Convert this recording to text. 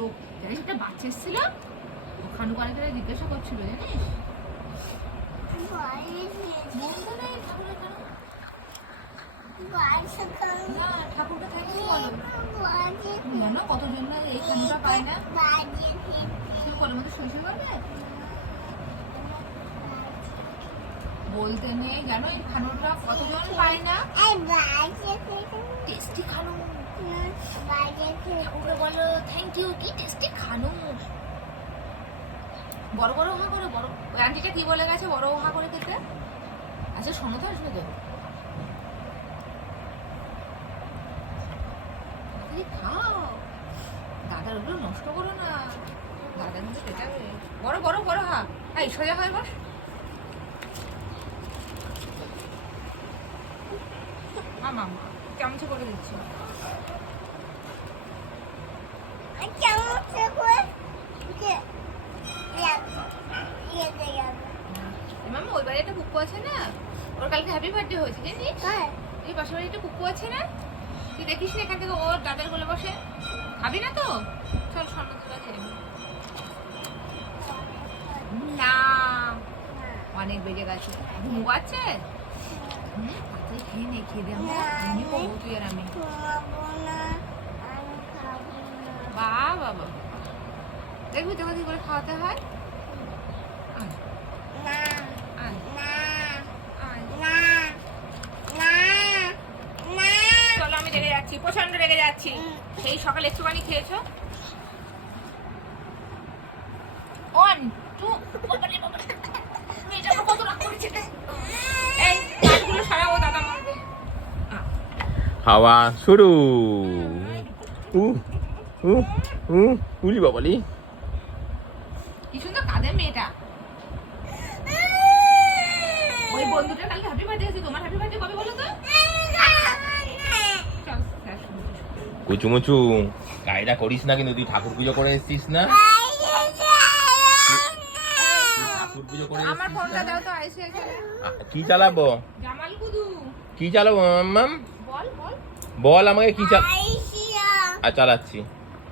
লোক জানিস, একটা বাচ্চা এসেছিল, খানু কানে জিজ্ঞাসা করছিল জানিস। মন্দ নেই ঠাকুরের কেন? না ঠাকুরটা থাকে বলো জানো কতজন না এই খানুটা পায় না। তুই বলো মতো শৈশব করবে বলতে নেই জানো, এই খানুটা কতজন পায় না। টেস্টি খানু, ঠাকুরকে বলো থ্যাংক ইউ, কি টেস্টি খানু। বড় বড় হা করে, বড় ওই আন্টিটা কি বলে গেছে বড় হা করে খেতে। আচ্ছা শোনো তো, আসবে তো খাও, দাদার ওগুলো নষ্ট করো না, দাদার মধ্যে পেটাবে। বড় বড় বড় হা, এই সোজা হয় বস। মামা চামচে করে দিচ্ছি, মামা ওই বাড়ি একটা কুকু আছে না, ওর কালকে হ্যাপি বার্থডে হয়েছে জানিস। এই পাশের বাড়ি একটা কুকু আছে না, তুই দেখিস না এখান থেকে ওর দাদার কোলে বসে। খাবি না তো চল স্বর্ণ তোলা খেয়ে না, অনেক বেজে গেছে, ঘুমো আছে। তাড়াতাড়ি খেয়ে নে, খেয়ে দে, আমরা এমনি করবো তুই আর আমি। বাবা বাবা দেখবি তোকে কি করে খাওয়াতে হয়। চলো আমি রেগে যাচ্ছি, প্রচন্ড রেগে যাচ্ছি। সেই সকালে একটুখানি খেয়েছো। অন টু কত রাগ করেছে, এই কাজগুলো সারাবো দাদা মারবে। খাওয়া শুরু। উলি বাবালি কি সুন্দর কাঁদে মেয়েটা। ওই বন্ধুটা কালকে হ্যাপি বার্থডে আছে, তোমার হ্যাপি বার্থডে কবে বলো তো? কুচুমুচু কায়দা করিস না কিন্তু, তুই ঠাকুর পুজো করে এসেছিস না। ঠাকুর পুজো করে আমার ফোনটা দাও তো, আইসিএল কি চালাবো? জামাল গুদু কি চালাবো মাম্মাম? বল বল বল আমাকে কি চালাচ্ছি।